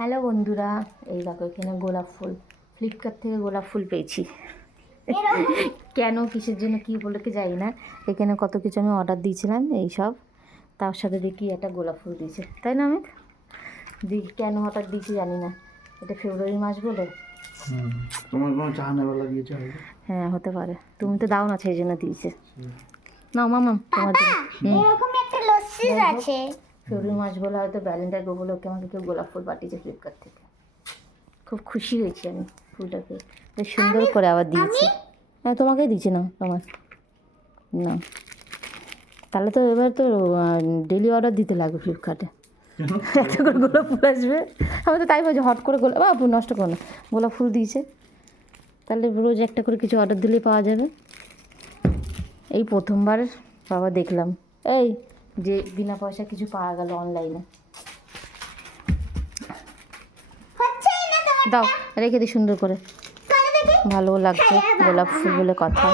Hello বন্ধুরা, এই দেখো এখানে গোলাপ ফুল, ফ্লিপকার্ট থেকে গোলাপ ফুল পেয়েছি। কেন কিসের জন্য কী বলে কি জানি না। এখানে কত কিছু আমি অর্ডার দিয়েছিলাম এই সব, তার সাথে দেখি একটা গোলাপ ফুল দিয়েছে, তাই না? আমি দেখি কেন হঠাৎ দিয়েছি জানি না। এটা ফেব্রুয়ারি মাস বলে তোমার কোনো চা নেওয়ালা দিয়েছে হয়তো। হ্যাঁ হতে পারে, তুমি তো দাও না সেই জন্য দিয়েছে। না মামা তোমার জন্য এরকম একটা লস্যি আছে। ফেব্রুয়ারি মাস বলে হয়তো ভ্যালেন্টাইন ডে বলে ওকে আমাকে কেউ গোলাপ ফুল পাঠিয়েছে ফ্লিপকার্ট থেকে। খুব খুশি হয়েছি আমি ফুলটাকে, বেশ সুন্দর করে আবার দিয়েছি। হ্যাঁ তোমাকেই দিচ্ছি না তোমার না, তাহলে তো এবার তো ডেলি অর্ডার দিতে লাগবে ফ্লিপকার্টে। এত করে গোলাপ ফুল আসবে, আমি তো তাই বলছি হট করে গোলাপ ফুল নষ্ট করো না, গোলাপ ফুল দিয়েছে তাহলে রোজ একটা করে কিছু অর্ডার দিলেই পাওয়া যাবে। এই প্রথমবার বাবা দেখলাম এই যে বিনা পয়সা কিছু পাওয়া গেল অনলাইনে। দাও রেখে দিই সুন্দর করে, ভালো লাগছে গোলাপ ফুল বলে কথা।